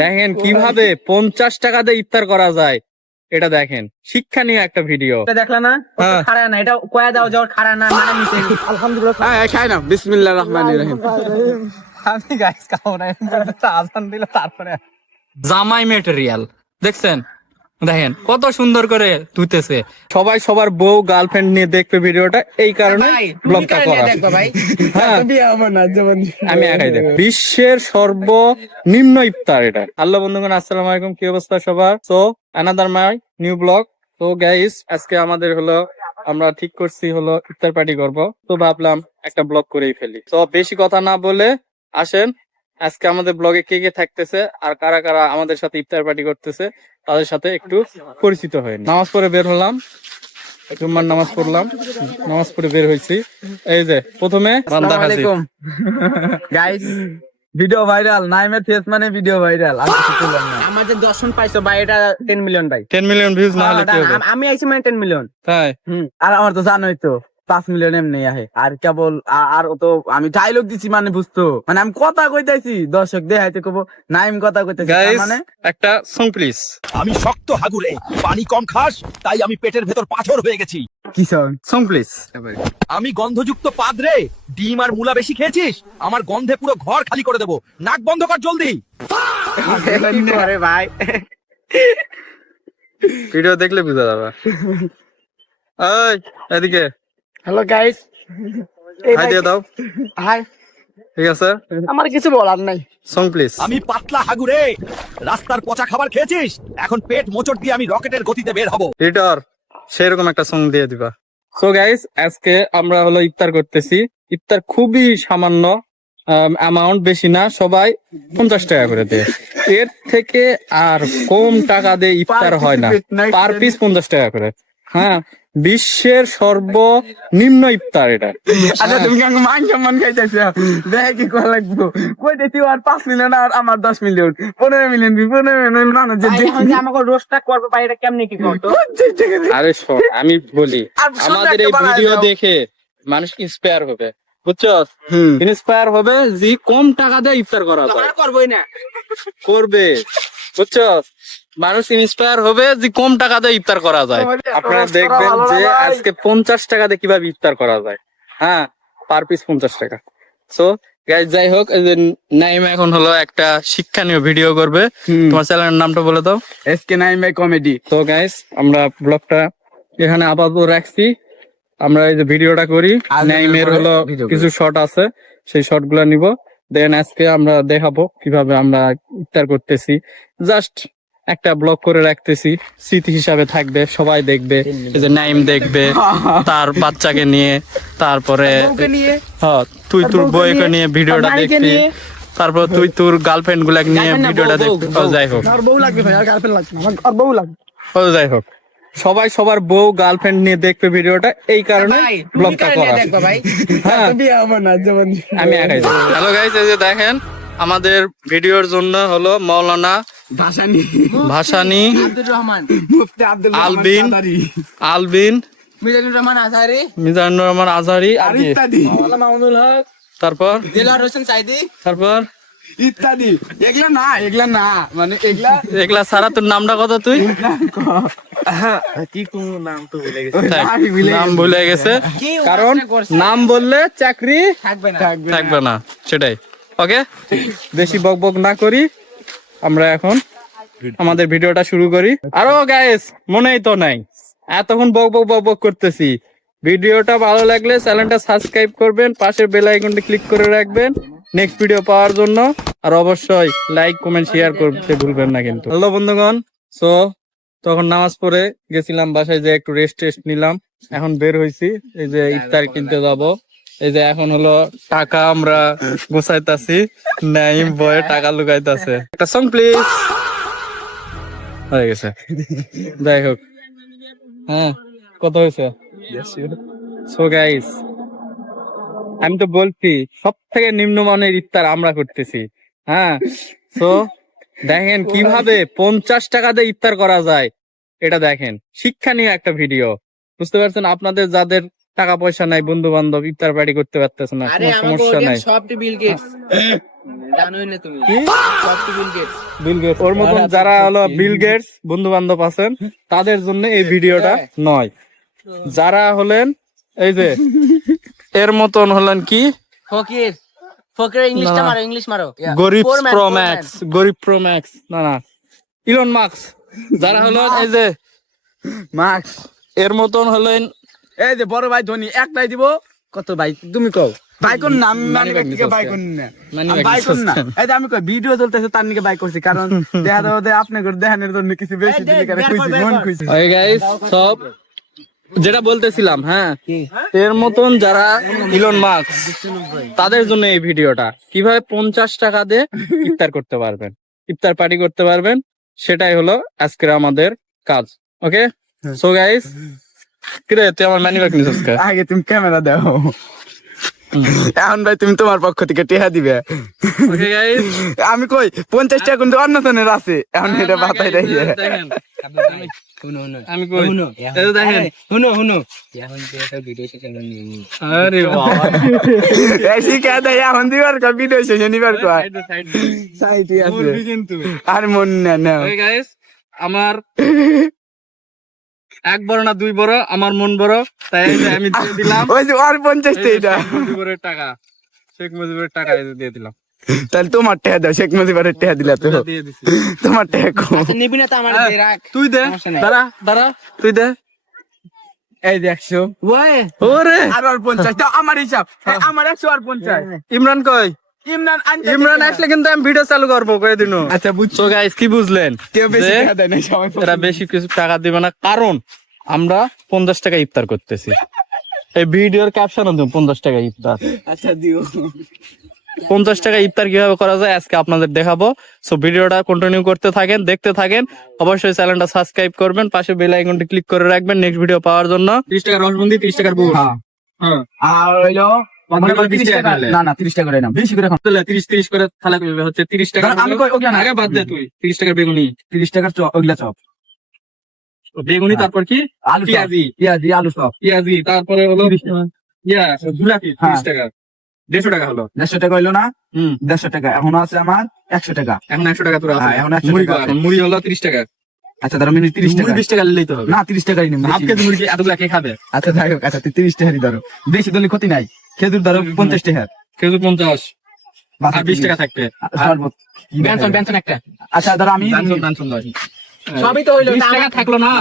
দেখেন কিভাবে 50 টাকা দিয়ে ইফতার করা যায়, এটা দেখেন শিক্ষণীয় একটা ভিডিও। দেখলা না হ্যাঁ। খাড়া না, এটা কয়া দাও যাওয়ার খাড়া না মানে নিতে আলহামদুলিল্লাহ। খাই না, বিসমিল্লাহির রহমানির রহিম। আমি গাইস খাও না, আজান দিল তারপরে জামাই মেটেরিয়াল দেখছেন, দেখেন কত সুন্দর করে ধুতেছে। সবাই সবার বউ গার্লফ্রেন্ড নিয়ে দেখবে ভিডিওটা, এই কারণে ব্লগটা করা। হ্যাঁ, আমি একাই দেখব। বিশ্বের সর্বনিম্ন ইফতার এটা। আল্লাহ বন্ধুগণ, আসসালামু আলাইকুম, কি অবস্থা সবার? So another my new blog. তো গাইস, আজকে আমাদের আমরা ঠিক করছি ইফতার পার্টি করব। তো ভাবলাম একটা ব্লগ করেই ফেলি। তো বেশি কথা না বলে আসেন আজকে আমাদের ব্লগে কে কে থাকতেছে আর কারা কারা আমাদের সাথে ইফতার পার্টি করতেছে তাদের সাথে একটু পরিচিত হয়ে নিই। নামাজ পড়ে বের হলাম, জুম্মার নামাজ পড়লাম, নামাজ পড়ে বের হয়েছি। এই যে প্রথমে বান্দা হাজির। গাইস ভিডিও ভাইরাল, নাইমের ফেস মানে ভিডিও ভাইরাল। আমাদের দর্শন পাইছো ভাই, এটা 10 মিলিয়ন ভাই। 10 মিলিয়ন ভিউজ না হলে কি হবে? আমি আইছি মানে 10 মিলিয়ন। তাই আর আমার তো জানোই তো 5 মিলিয়ন এমনি আহে। আর কেবল আর তো আমি ডায়লগ দিছি মানে বুঝতো, মানে আমি কথা কইতাছি দর্শক দেখাইতে কব নাইম কথা কইতাছি, তার গাইস মানে একটা সং প্লিজ। আমি শক্ত হাগুরে, পানি কম খাস তাই আমি পেটের ভেতর পাথর হয়ে গেছি। কি সং সং প্লিজ। আমি গন্ধযুক্ত পাদরে, ডিম আর মুলা বেশি খেয়েছিস, আমার গন্ধে পুরো ঘর খালি করে দেবো, নাক বন্ধ কর জলদি। করে ভাই? ভিডিও দেখলে বুঝা যাবে। এই এদিকে হ্যালো গাইস, হাই দিয়ে দাও। হাই। ঠিক আছে, আমার কিছু বলার নাই। Song please. আমি পাতলা হাগুরে, রাস্তার পচা খাবার খেয়েছিস, এখন পেট মোচড় দিয়ে আমি রকেটের গতিতে বের হব। এডিটর সেরকম একটা সং দিয়ে দিবা। সো গাইস, আজকে আমরা ইফতার করতেছি। ইফতার খুবই সামান্য অ্যামাউন্ট, বেশি না, সবাই 50 টাকা করে দেয়। এর থেকে আর কম টাকা দিয়ে ইফতার হয় না। পার পিস 50 টাকা করে। হ্যাঁ, বিশ্বের সর্বনিম্ন ইফতার এটা। আচ্ছা তুমি কেন মান সম্মান খাইতেছো? দেখে কি করা লাগবো? কইতেছি আর 5 মিলিয়ন আর আমার 10 মিলিয়ন, 15 মিলিয়ন, 15 মিলিয়ন মানুষ যে আমাকে রোস্টটা করবে ভাই, এটা কেমনে কি করতো? আরে শোন, আমি বলি, আর আমাদের এই ভিডিও দেখে মানুষ ইন্সপায়ার হবে, বুঝছো? ইন্সপায়ার হবে যে কম টাকা দিয়ে ইফতার করা যায়, করবই না। করবে, বুঝছো? মানুষ ইন্সপায়ার হবে যে কম টাকা দিয়ে ইফতার করা যায়। আপনারা দেখবেন যে আজকে 50 টাকা দিয়ে কিভাবে ইফতার করা যায়। হ্যাঁ, পার পিস 50 টাকা। সো গাইস, যাই হোক, এই যে নাইম এখন একটা শিক্ষণীয় ভিডিও করবে। তোমার চ্যানেলের নামটা বলে দাও। এসকে নাইম ভাই কমেডি। তো গাইস, আমরা ব্লগটা এখানে আপাতত রাখছি। আমরা এই যে ভিডিওটা করি, নাইমের কিছু শর্ট আছে, সেই শর্ট গুলা নিব। দেন আজকে আমরা দেখাবো কিভাবে আমরা ইফতার করতেছি। জাস্ট একটা ব্লগ করে রাখতেছি, স্মৃতি হিসাবে থাকবে, সবাই দেখবে। এই যে নাইম দেখবে তার বাচ্চাকে নিয়ে, তারপরে হ্যাঁ তুই তোর বউকে নিয়ে ভিডিওটা দেখবি, তারপর তুই তোর গার্লফ্রেন্ড গুলাকে নিয়ে ভিডিওটা দেখবি। যাই হোক, আর বউ লাগবে ভাই, আর গার্লফ্রেন্ড লাগবে না, আর বউ লাগবে। যাই হোক, সবাই সবার বউ গার্লফ্রেন্ড নিয়ে দেখবে ভিডিওটা, এই কারণে ব্লগটা করা। হ্যাঁ, আমি একাই। হ্যালো গাইস, এই যে দেখেন আমাদের ভিডিওর জন্য মাওলানা ভাসানী, আব্দুর রহমান, মুফতি আব্দুল আলবিন, মিজানুর রহমান আজহারি, মিজানুর রহমান আজহারি, আর কি? মাওলানা মামুনুল হক, তারপর দেলাওয়ার হোসেন সাইদি, তারপর ইত্যাদি। এগুলা না মানে এগুলা সারা তোর নামটা কত? তুই কি কোন নাম তো ভুলে গেছি। থাক, নাম ভুলে গেছে, কারণ নাম বললে চাকরি থাকবে না। থাকবে না, সেটাই। ওকে, বেশি বক বক না করি, আমরা এখন আমাদের ভিডিওটা শুরু করি। আরো গাইস, মনেই তো নাই, এতক্ষণ বক বক বক বক করতেছি। ভিডিওটা ভালো লাগলে চ্যানেলটা সাবস্ক্রাইব করবেন, পাশের বেল আইকনটা ক্লিক করে রাখবেন নেক্সট ভিডিও পাওয়ার জন্য। আর অবশ্যই লাইক কমেন্ট শেয়ার করতে ভুলবেন না কিন্তু। হ্যালো বন্ধুগণ, সো তখন নামাজ পড়ে গেছিলাম বাসায়, যে একটু রেস্ট নিলাম, এখন বের হইছি। এই যে ইফতার কিনতে যাব। এই যে এখন টাকা আমরা গোছাইতাছি, নাইম বয়ে টাকা লুকাইতাছে। একটা সং প্লিজ। হয়ে গেছে, যাই হোক। হ্যাঁ, কত হয়েছে? সো গাইস, আমি তো বলছি সব থেকে নিম্নমানের ইফতার আমরা করতেছি। হ্যাঁ, তো দেখেন কিভাবে 50 টাকা দিয়ে ইফতার করা যায়, এটা দেখেন শিক্ষণীয় একটা ভিডিও। বুঝতে পারছেন? আপনাদের যাদের টাকা পয়সা নাই, বন্ধু বান্ধব ইফতার পার্টি করতে পারতেছে না, আরে কোনো আমাকে সমস্যা নাই। অডিয়েন্স সবটি বিল গেটস জানোই না তুমি, সবটি বিল গেটস। বিল গেটস ওর মতন যারা হলো বিল গেটস বন্ধু বান্ধব আছেন তাদের জন্য এই ভিডিওটা নয়। যারা হলেন এই যে এর মতন হলেন কি ফকির, ফকির ইংলিশটা মারো, ইংলিশ মারো। গরিব Poor man, pro poor man. Max, গরিব প্রো ম্যাক্স, না ইলন মাস্ক, যারা হলো এই যে মার্কস এর মতন হলেন এই যে বড় ভাই ধনী একটাই দিব। কত ভাই তুমি কও? ভাই কোন নাম Money bag নিতে ভাই হচ্ছে। কোন না Money আমি bag ভাই নিতে কোন না হচ্ছে। এই যে আমি কই ভিডিও চলতেছে তার নিকে বাই করছি, কারণ দেখা দাও যে আপনি করে দেখানোর জন্য কিছু বেশি দিলে করে খুশি মন খুশি। ওই গাইস সব যেটা বলতেছিলাম, হ্যাঁ এর মতন যারা ইলন মাস্ক তাদের জন্য এই ভিডিওটা, কিভাবে 50 টাকা দিয়ে ইফতার করতে পারবেন, ইফতার পার্টি করতে পারবেন, সেটাই হলো আজকের আমাদের কাজ। ওকে সো গাইস, কিরে তুই আমার মানি ব্যাগ নিছিস কে? আগে তুমি ক্যামেরা দাও, এখন ভাই তুমি তোমার পক্ষ থেকে টেহা দিবে। ওকে গাইস, আমি কই 50 টাকা কিন্তু অন্য জনের আছে, এখন এটা বাতাই রাখি। দেখেন আমি কই এই যে দেখেন, আরে বাবা এই শিখা দেয় এখন দিবার কা ভিডিও শেষে নিবার কয় সাইডে সাইডে সাইটি আছে বলবি কিন্তু। আর মন না না ওকে গাইস, আমার এক বড় না দুই বড়, আমার মন বড়, তাই এই যে আমি দিয়ে দিলাম ওই যে আর 50 এই যে টাকা। শেখ মুজিবের টাকা, শেখ মুজিবের টাকা এই যে দিয়ে দিলাম, তাহলে তোমার টেহা দাও, শেখ মুজিবের টেহা দিলা তো, এটা দিয়ে দিছি। তোমার টেহা কম। নিবি না তো আমার হ্যাঁ, দিয়ে রাখ। তুই দে, সমস্যা নাই। দাঁড়া দাঁড়া, তুই দে। এই যে 100 ওই ওরে আর 50 তো আমার হিসাব, হ্যাঁ, আমার 100 আর 50। ইমরান কই? ইমরান আনতে ইমরান আসলে কিন্তু আমি ভিডিও চালু করবো কয়ে দিন। আচ্ছা বুঝছো, তো গাইস কি বুঝলেন, কেউ বেশি যে টাকা দেয় না সবাই। এরা বেশি কিছু টাকা দিবে না, কারণ আমরা 50 টাকা ইফতার করতেছি। এই ভিডিওর ক্যাপশনও দিন 50 টাকা ইফতার। আচ্ছা দিও। 50 টাকা ইফতার কিভাবে করা যায় আজকে আপনাদের দেখাবো। সো ভিডিওটা কন্টিনিউ করতে থাকেন, দেখতে থাকেন। অবশ্যই চ্যানেলটা সাবস্ক্রাইব করবেন, পাশে বেল আইকনটি ক্লিক করে রাখবেন নেক্সট ভিডিও পাওয়ার জন্য। 30 টাকা রসবন্দি, 30 টাকার বুট। হ্যাঁ হ্যাঁ আর হইলো মনে করো 20 টাকা টাকা, না না 30 টাকা করে না, বেশি করে খাও। তাহলে 30 করে তাহলে হচ্ছে 30 টাকা। আমি কই ওগুলা না, আগে বাদ দে তুই, 30 টাকার বেগুনি, 30 টাকার চপ, ওগুলা চপ, বেগুনি তারপর কি আলু চপ, পেঁয়াজি, পেঁয়াজি আলু চপ পেঁয়াজি, তারপরে হলো ঝুলাপি 30 টাকা, 150 টাকা হলো। 150 টাকা হইলো না, হুম 150 টাকা এখন আছে আমার 100 টাকা। এখন 100 টাকা তোর আছে। হ্যাঁ, এখন 100 মুড়ি টাকা কত? আছে। মুড়ি হলো 30 টাকা। আচ্ছা ধরো মিনিট 30 টাকা, মুড়ি 20 টাকা নিলেই তো হবে। না 30 টাকাই নিম। হাফ কেজি মুড়ি এতগুলা কে খাবে? আচ্ছা যাই হোক, আচ্ছা তুই 30 টাকারই ধরো, বেশি দিলে ক্ষতি নাই। খেজুর ধরো 50 টাকা, কেজি 50 আর 20 টাকা থাকবে। শরবত বেনসন, বেনসন একটা। আচ্ছা ধরো আমি দানসন দানসন লয়। সবই তো হইলো, 20 তা টাকা আমার- থাকলো না,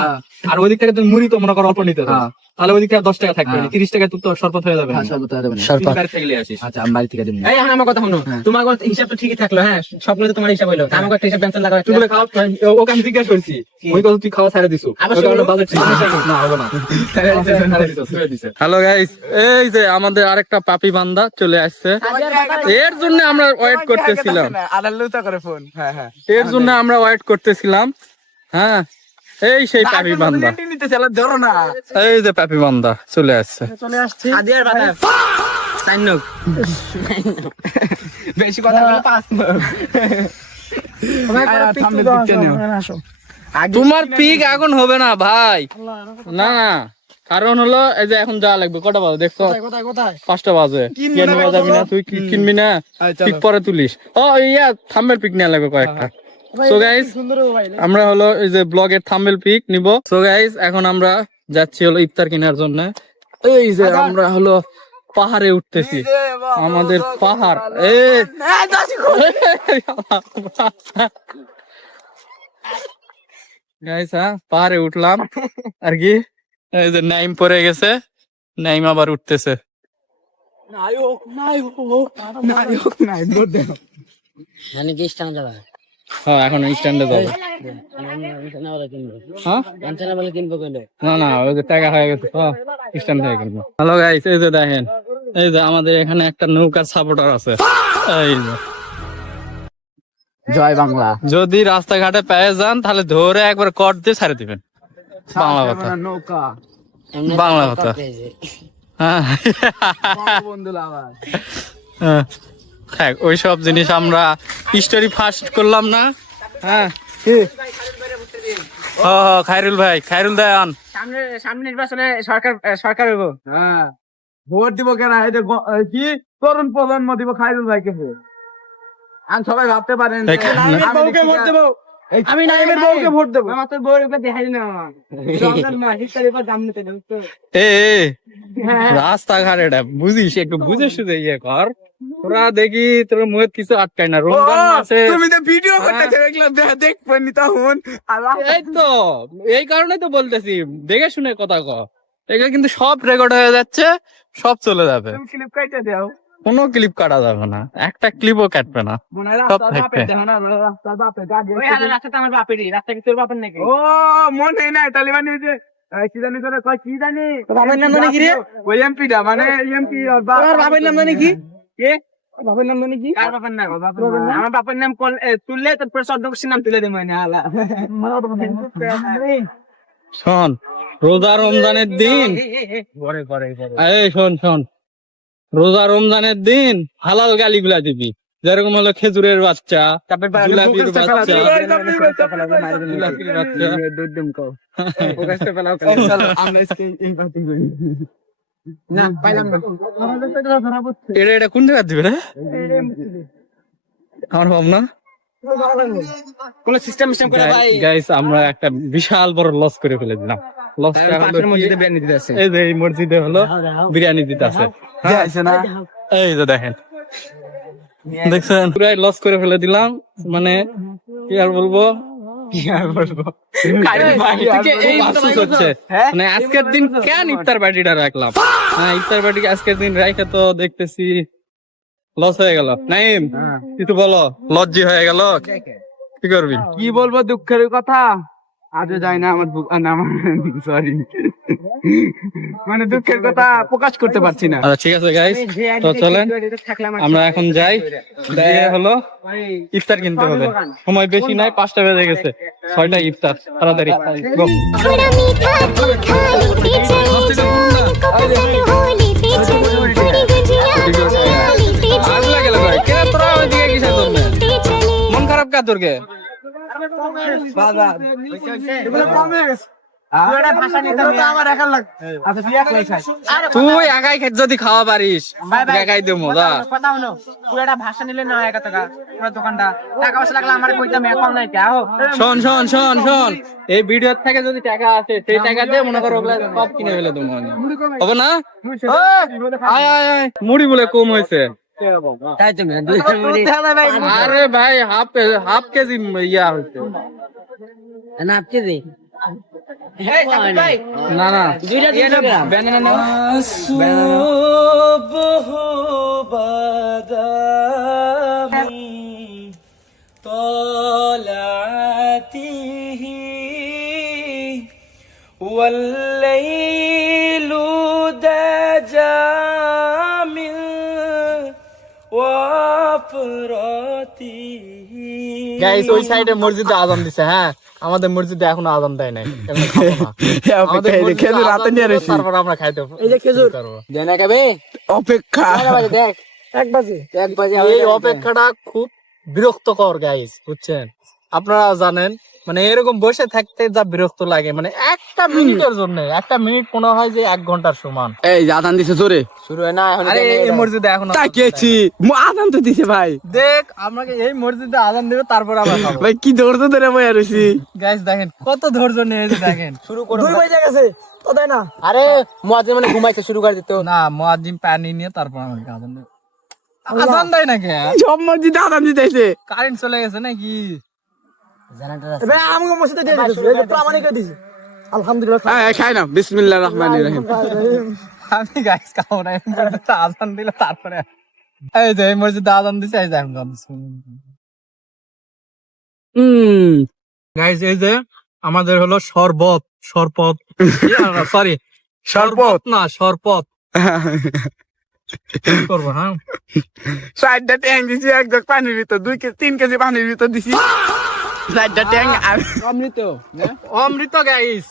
আর ওই দিক থেকে তুমি মুড়ি তো মনে করো অল্প নিতে হবে, হ্যাঁ। তাহলে ওই দিক থেকে 10 টাকা থাকবে। হ্যাঁ। 30 টাকা তুই তো শরবত হয়ে যাবে না। শরবত দেবেন। তুই বাইরে থেকে নিয়ে আসিস। আচ্ছা আমি বাড়ি থেকে দেব। এই এখন আমার কথা শুনো, হ্যাঁ। তোমার কথা হিসাব তো ঠিকই থাকলো, হ্যাঁ সবগুলো তো তোমার হিসাব হইলো, তা আমাকে একটা হিসাব বেনসন লাগাও। তুই বলে খাওয়া, ওকে আমি জিজ্ঞাসা করছি, ওই কথা তুই খাওয়া ছাড়ে দিছো। আবার ওই কারণে শুনো। বাজেট ঠিক না হবে না। হ্যালো গাইস, এই যে আমাদের আরেকটা পাপি বান্দা চলে আসছে, এর জন্য আমরা ওয়েট করতেছিলাম, আলাল লুতা করে ফোন। হ্যাঁ হ্যাঁ এর জন্য আমরা ওয়েট করতেছিলাম। হ্যাঁ এই সেই পাপি বান্দা, নিতে চালা ধরো না। এই যে পাপি বান্দা চলে আসছে। আদিয়ার বাতাস সাইনক বেশি কথা বলে পাস। তোমার পিক এখন হবে না ভাই, না না, কারণ হলো এই যে এখন যাওয়া লাগবে। কটা বাজে দেখছো? 5টা বাজে। কিনবি যাবি না তুই? কিনবি না? পিক পরে তুলিস। ও ইয়া থাম্বেল পিক নেওয়া লাগবে কয়েকটা। সো গাইস আমরা হলো এই যে ব্লগের থাম্বেল পিক নিব। সো গাইস এখন আমরা যাচ্ছি হলো ইফতার কেনার জন্য। এই যে আমরা হলো পাহাড়ে উঠতেছি, আমাদের পাহাড়। গাইস হ্যাঁ পাহাড়ে উঠলাম আর কি। এই যে নাইম পড়ে গেছে, নাইম আবার উঠতেছে। মানে কি স্টান যাবা? হ্যাঁ এখন স্ট্যান্ডে যাবো। হ্যাঁ বেনসন বলে কিনবো কইলো। না না ওই যে টাকা হয়ে গেছে তো স্ট্যান্ড থেকে কিনবো। হ্যালো গাইস, এই যে দেখেন, এই যে আমাদের এখানে একটা নৌকার সাপোর্টার আছে। এই যে জয় বাংলা। যদি রাস্তাঘাটে পেয়ে যান তাহলে ধরে একবার কট দিয়ে ছাড়ে দিবেন। বাংলা কথা, নৌকা বাংলা কথা। হ্যাঁ বন্ধু লাভার। হ্যাঁ, থাক ওই সব জিনিস আমরা স্টোরি ফাস্ট করলাম না। হ্যাঁ খায়রুল ভাই, খায়রুল দেন। সামনে সামনে নির্বাচনে সরকার হইব। হ্যাঁ ভোট দিব কেন এই যে কি তরুণ প্রজন্ম দিব খাইরুল ভাইকে আর সবাই ভাবতে পারেন যে নাইমের বউকে ভোট দেব আমি নাইমের বউকে ভোট দেব আমার তো বউর উপর দেখাই না রমজান মাস ইফতারের পর দাম নিতে দেব তো এ রাস্তাঘাট এটা বুঝিস, একটু বুঝে শুধু ইয়ে কর। তোরা দেখি তোর মুখে কিছু আটকায় না রমজান মাসে। তুমি তো ভিডিও করতেছ দেখলাম দেখবেন তখন এই তো এই কারণেই তো বলতেছি, দেখে শুনে কথা ক। এগুলো কিন্তু সব রেকর্ড হয়ে যাচ্ছে, সব চলে যাবে, তুমি ক্লিপ কাইটা দাও কোনো ক্লিপ কাটা যাবে না, একটা ক্লিপও কাটবে না। মনে হয় সব রাস্তা বাপে থাকবে। দেখো না রাস্তা বাপে গাড়ি ওই হালা রাস্তা তো আমার বাপেরই, রাস্তা কি তোর বাপের নাকি? ও মনে নাই তালিবান যে কি জানি করে কয় কি জানি বাবার নাম জানি কি রে? ওই এমপি দা মানে এমপি আর বাবার নাম জানি কি? কে বাবার নাম জানি কি কার বাপের নাম? আমার বাপের নাম তুললে তারপর সর্দার নাম তুলে দেবো না হালা। শোন, রোজা রমজানের দিন, এই শোন শোন, রোজা রমজানের দিন হালাল গালিগুলা দিবি, যেরকম হলো খেজুরের বাচ্চা, জিলাপির বাচ্চা, জিলাপির বাচ্চা। না পাইলাম না। এটা কোন জায়গা দিবে রে? আমার ভাবনা কোন সিস্টেম করে ভাই গাইস, আমরা একটা বিশাল বড় লস করে ফেলে দিলাম। লসটা হলো কি? মসজিদে বিরিয়ানি দিতে আছে। এই যে এই মসজিদে হলো বিরিয়ানি দিতে আছে, আছে না এই যে দেখেন, দেখছেন পুরাই লস করে ফেলে দিলাম। মানে কি আর বলবো, খুব আফসোস হচ্ছে। মানে আজকের দিন কেন ইফতার পার্টিটা রাখলাম? হ্যাঁ, ইফতার পার্টি আজকের দিন রাখে তো দেখতেছি লস হয়ে গেল। নাইম কিছু বলো, লজ্জি হয়ে গেল, কি করবি? কি বলবো দুঃখের কথা আজও যায় না আমার সরি মানে দুঃখের কথা প্রকাশ করতে পারছি না আচ্ছা ঠিক আছে গাইস, তো চলেন আমরা এখন যাই। দিয়ে হলো ইফতার কিনতে হবে, সময় বেশি নাই, 5টা বেজে গেছে, 6টা ইফতার, তাড়াতাড়ি go। थोड़ा मीठा तीखा लेते चलो जान को पसंद हो लेते चलो थोड़ी गुजिया गुजिया लेते আগ चलो লাগে ভাই, কেন তোরা ওইদিকে কিসের জন্য? लेते चलो মন খারাপ কা তোর কে? তুই আগাই খেত যদি খাওয়া পারিস, আগাই দে মজা। কথা হলো পুরোটা ভাষা নিলে না 1 টাকা পুরো দোকানটা টাকা পয়সা লাগলে আমার কইতাম এখন নাই কে আও শোন শোন শোন শোন, এই ভিডিও থেকে যদি টাকা আসে, সেই টাকা দিয়ে মনে করো ওগুলা সব কিনে ফেলে দেবো আমি, হবে না? আয় আয় আয়, মুড়ি বলে কম হয়েছে। তাই তুমি দুই মিনিট আরে ভাই হাফ কেজি ইয়া হয়েছে। না আপনি দে এই সাকিব ভাই না না, দুইটা 200 গ্রাম ব্যানানা না, গাইস ওই সাইডে মসজিদে আজান দিছে। হ্যাঁ, আমাদের মসজিদে এখনো আজান দেয় নাই, এখনো খাবো না। আমাদের মসজিদে খেজুর আজান রাতে নিয়ে দিবে, রয়েছি তারপর আমরা খাইতে এই যে খেজুর দেনা খাবে অপেক্ষা দেখ 1 বাজে এই অপেক্ষাটা খুব বিরক্তকর গাইস, বুঝছেন? আপনারা জানেন, মানে এরকম বসে থাকতে যা বিরক্ত লাগে, মানে একটা মিনিটের জন্য, একটা মিনিট মনে হয় যে 1 ঘন্টার সমান। এই আদান দিছে জোরে শুরু হয় না এখন আরে এই মসজিদে এখনো তাকিয়েছি আদান তো দিছে ভাই দেখ, আমাকে এই মসজিদে আজান দেবে, তারপর আমরা খাবো। ভাই কি ধৈর্য ধরে বইয়া রয়েছি গাইস দেখেন কত ধৈর্য নিয়ে, এই যে দেখেন শুরু করো। 2 বাজে গেছে তো তাই না আরে মুয়াজ্জিন মানে ঘুমাইছে শুরু করে দিত না, মুয়াজ্জিন পানি নিয়ে তারপর আমাকে আজান দেবে। আজান দেয় নাকি? সব মসজিদে আদান দিতেছে কারেন্ট চলে গেছে নাকি? ভাই আমাকে মসজিদে দিয়ে দিছে এই প্রামাণিক করে দিছে আলহামদুলিল্লাহ খাই না বিসমিল্লাহির রহমানির রহিম আমি গাইস খাবো না, এই মসজিদে আজান দিল তারপরে। এই যে এই মসজিদে আজান দিছে, এই যে আমি গাইস, এই যে আমাদের হলো শরবত সরি শরবত না শরবত করবো। হ্যাঁ, 4টা ট্যাঙ্ক দিছি এক জগ পানির ভিতর 3 কেজি পানির ভিতর দিছি 4টা ট্যাঙ্ক অমৃত অমৃত গাইস,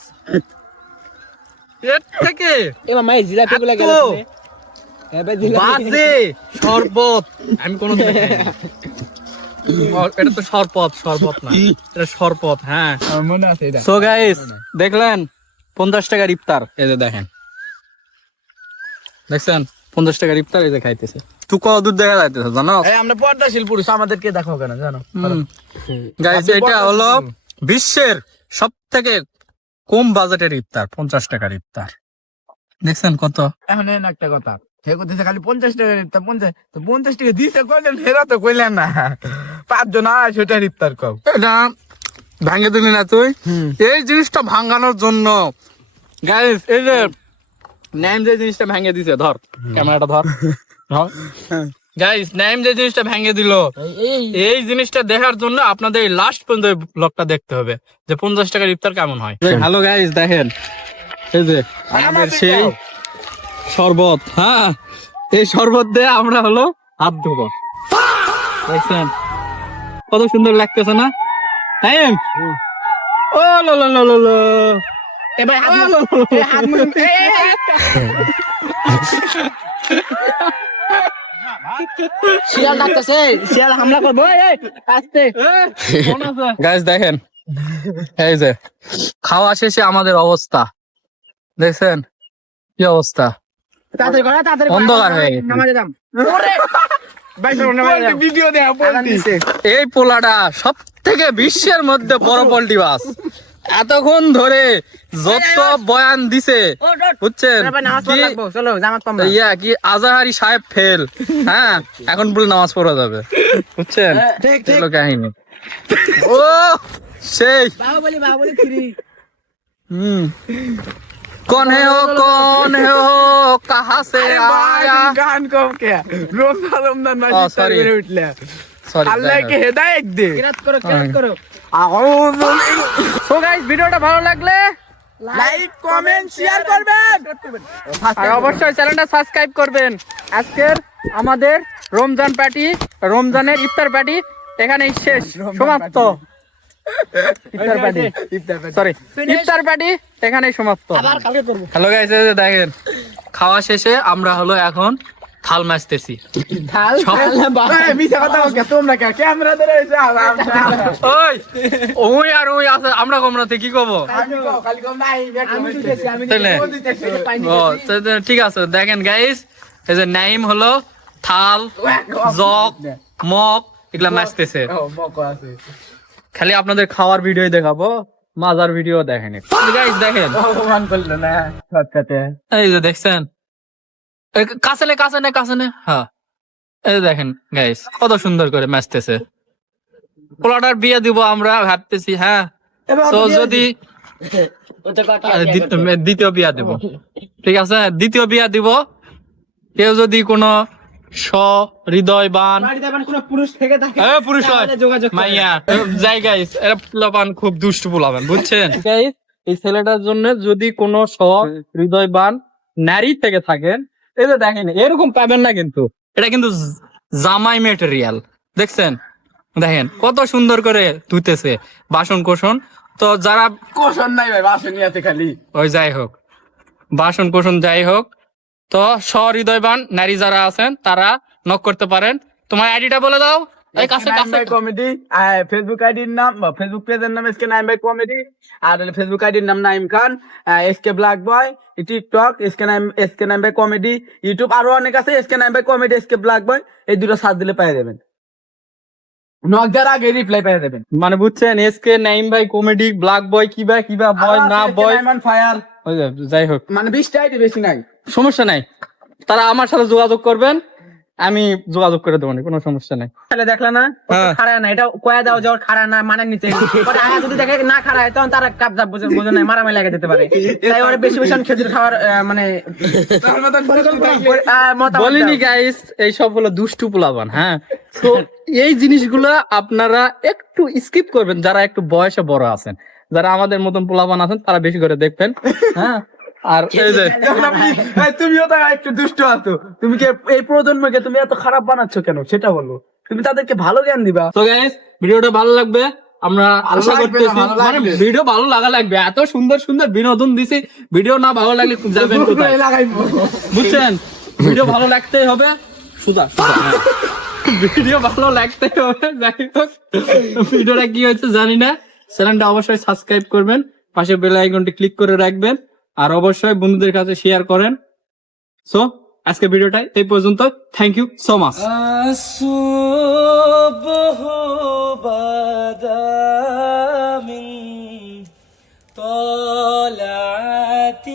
এর থেকে এ মামা এই জিলাপি গুলা গেল এত এ ভাই জিলাপি বাজে শরবত আমি কোনোদিন খাইনি। এটা তো শরবত না, এটা শরবত। হ্যাঁ, আমার মনে আছে এটা। সো গাইস দেখলেন 50 টাকার ইফতার, এই যে দেখেন, দেখছেন 50 টাকার ইফতার, এই যে খাইতেছে। তুই কত দূর দেখা যাইতেছে জানো এই আমরা পর্দাশীল পুরুষ, আমাদেরকে দেখাও কেন জানো? গাইস? এটা হলো বিশ্বের সব থেকে কম বাজেটের ইফতার, 50 টাকার ইফতার। দেখছেন কত? এখন এন একটা কথা, সে করতেছে খালি 50 টাকা ইফতার, 50 টাকা দিছে কইলেন, ফেরা তো কইলেন না। 5 জন 250 টাকার ইফতার কও। এটা ভাঙে দিলি না তুই? এই জিনিসটা ভাঙানোর জন্য গাইস, এই যে নাইম যে জিনিসটা ভেঙে দিছে, ধর ক্যামেরাটা ধর, গাইস নাইম যে জিনিসটা ভেঙে দিল, এই জিনিসটা দেখার জন্য আপনাদের লাস্ট পর্যন্ত ব্লগটা দেখতে হবে যে 50 টাকার ইফতার কেমন হয়। হ্যালো গাইস, দেখেন এই যে আমাদের সেই শরবত। হ্যাঁ, এই শরবত দিয়ে আমরা হলো হাত ধোবো। দেখছেন কত সুন্দর লাগতেছে না? নাইম, ও লো লো লো লো লো, এবার শিয়াল ডাকতেছে, শিয়াল হামলা করবো, আস্তে। গাইস দেখেন, এই যে খাওয়া শেষে আমাদের অবস্থা দেখছেন কি অবস্থা, তাড়াতাড়ি করো, তাড়াতাড়ি অন্ধকার হয়ে গেছে। নামাজে যাম। ওরে ভিডিও দেয়া বলতিছে। এই পোলাটা সব থেকে বিশ্বের মধ্যে বড় পোল্ট্রি বাস, এতক্ষণ ধরে যত বয়ান দিছে বুঝছেন, চলো জামাত পাম ইয়া কি আজাহারি সাহেব ফেল। হ্যাঁ, এখন বলে নামাজ পড়া যাবে, বুঝছেন? এগুলো কাহিনী। ও সেই বাহুবলি 3। कौन है हो कहाँ से आया। গান কম কে রমজান মাস Oh, sorry. বের উঠলে Sorry, আল্লাহকে হেদায়েত দে। কিরাত করো সো গাইস, ভিডিওটা ভালো লাগলে লাইক কমেন্ট শেয়ার করবেন, আর অবশ্যই চ্যানেলটা সাবস্ক্রাইব করবেন। আজকের আমাদের রমজান পার্টি, রমজানের ইফতার পার্টি এখানেই শেষ, সমাপ্ত। ইফতার পার্টি, সরি ইফতার পার্টি এখানেই সমাপ্ত। আবার কালকে করব। হ্যালো গাইস, দেখেন খাওয়া শেষে আমরা হলো এখন থাল মাছতেছি। ঢাল এই মিছা কথা বলকে তোমরা কে ক্যামেরা ধরে এসে ওই ওই আর ওই আছে, আমরা কমরাতে কি কব? খালি কম নাই, আমি দিতেছি, আমি তাইলে? দিতেছি। ও ঠিক আছে, দেখেন গাইস, এই যে নাইম হলো থাল, জগ, মগ এগুলা মাছতেছে। ও মকো আছে। খালি আপনাদের খাওয়ার ভিডিও দেখাবো, মাজার ভিডিও দেখেনি। গাইস দেখেন, অপমান করলো না সৎকাতে। এই যে দেখছেন, কাছে নে, হ্যাঁ এই যে দেখেন গাইস কত সুন্দর করে মাছতেছে। পোলাটার বিয়ে দিব আমরা ভাবতেছি। হ্যাঁ, তো যদি দ্বিতীয় বিয়া দিব, ঠিক আছে, দ্বিতীয় বিয়া দিব। কেউ যদি কোনো হৃদয়বান কোন পুরুষ থেকে থাকে পুরুষ হয় মাইয়া যাই গাইস, এরা পোলাপান খুব দুষ্টু পোলাপান, বুঝছেন গাইস? এই ছেলেটার জন্য যদি কোনো হৃদয়বান নারী থেকে থাকেন, এই যে দেখেন এরকম পাবেন না, কিন্তু এটা কিন্তু জামাই মেটেরিয়াল। দেখছেন, দেখেন কত সুন্দর করে ধুতেছে বাসন কোসন। তো যারা কোশন নাই ভাই, বাসন নিয়াতে খালি ওই যাই হোক, বাসন কোসন যাই হোক, তো সহৃদয়বান নারী যারা আছেন তারা নক করতে পারেন। তোমার আইডিটা বলে দাও। এই কাছে কমেডি, ফেসবুক আইডির নাম, ফেসবুক পেজের নাম এসকে নাইম বাই কমেডি, আর ফেসবুক আইডির নাম Naim Khan, SK black boy, TikTok SK Naim by comedy, YouTube আরো অনেক আছে, SK Naim by comedy, SK black boy, এই দুটো সার্চ দিলে পেয়ে যাবেন। নক দেওয়ার আগে রিপ্লাই পেয়ে যাবেন, মানে বুঝছেন, এসকে নাইম ভাই কমেডি, ব্ল্যাক বয় কিবা বয় না বয়, ফায়ার, যাই হোক মানে 20টা আইডি বেশি নাই, সমস্যা নাই। তারা আমার সাথে যোগাযোগ করবেন, আমি যোগাযোগ করে দেবো, কোনো সমস্যা নাই। দেখলা না খাড়ায় না, এটা কয়া দাও যে ওর খাড়া না মানে নিতে, যদি দেখে না খাড়ায় তখন তারা কাবজা বোঝে না, মারামারি লাগে যেতে পারে। তাই ওরা বেশি বেশি খেজুর খাওয়ার মানে বলিনি গাইস, এই সব হলো দুষ্টু পোলাপান। হ্যাঁ, তো এই জিনিসগুলা আপনারা একটু স্কিপ করবেন, যারা একটু বয়সে বড় আছেন। যারা আমাদের মতন পোলাপান আছেন তারা বেশি করে দেখবেন। হ্যাঁ, আর এই যে তুমিও তো একটু দুষ্ট আছো, তুমি কি এই প্রজন্মকে তুমি এত খারাপ বানাচ্ছ কেন সেটা বলো, তুমি তাদেরকে ভালো জ্ঞান দিবা। তো গাইস, ভিডিওটা ভালো লাগবে আমরা আশা করতেছি, মানে ভিডিও ভালো লাগবে, এত সুন্দর সুন্দর বিনোদন দিছি। ভিডিও না ভালো লাগলে যাবেন কোথায়, বুঝছেন? ভিডিও ভালো লাগতেই হবে, সুদা। ভিডিও ভালো লাগতে হবে, যাই হোক ভিডিওটা কি হয়েছে জানি না। চ্যানেলটা অবশ্যই সাবস্ক্রাইব করবেন, পাশে বেল আইকনটি ক্লিক করে রাখবেন, আর অবশ্যই বন্ধুদের কাছে শেয়ার করেন। সো আজকে ভিডিওটা এই পর্যন্ত। Thank you so much. الصبح بدا من طلعته